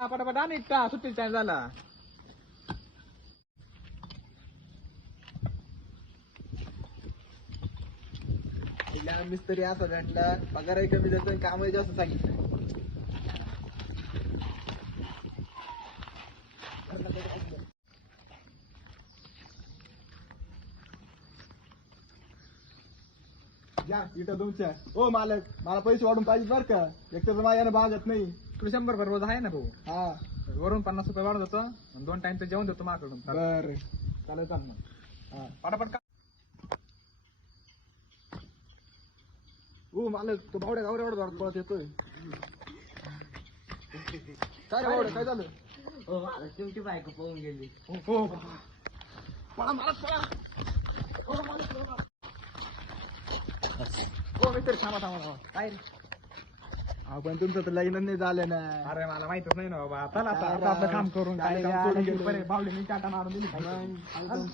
पटापट आणि का सुट्टी टाइम झाला. मिस्त्री असा भेटला पगारही कमी देतो कामही जास्त सांगितलं. या इथं तुमच्या हो मालक मला पैसे वाढून पाहिजे बरं का एक तर माझ्यानं भागत नाही. तुला 100 रोज आहे ना भाऊ. हा वरून 50 रुपये वाढत होतं आणि 2 टाइम जेवण देतो माझ्याकडून. बर चालेल चाल मग. हा पटापट हो मालक तो भावड्या गावऱ्या एवढा पळत येतोय. काय रे भावड्या काय झालं. तुमची बायको पळून गेली. हो पळा मालक पळा. हो मालक पळा. हो मित्र थांबा थांबा थांबा. काय रे आपण तुमचं तर लग्न नाही झालं ना. अरे मला माहितच नाही ना बाबा. चला आता काय आपलं काम करून काय काय काम रे, सोडून आलं गेलो. की बरे बावली मी टाटा मारून दिली. मग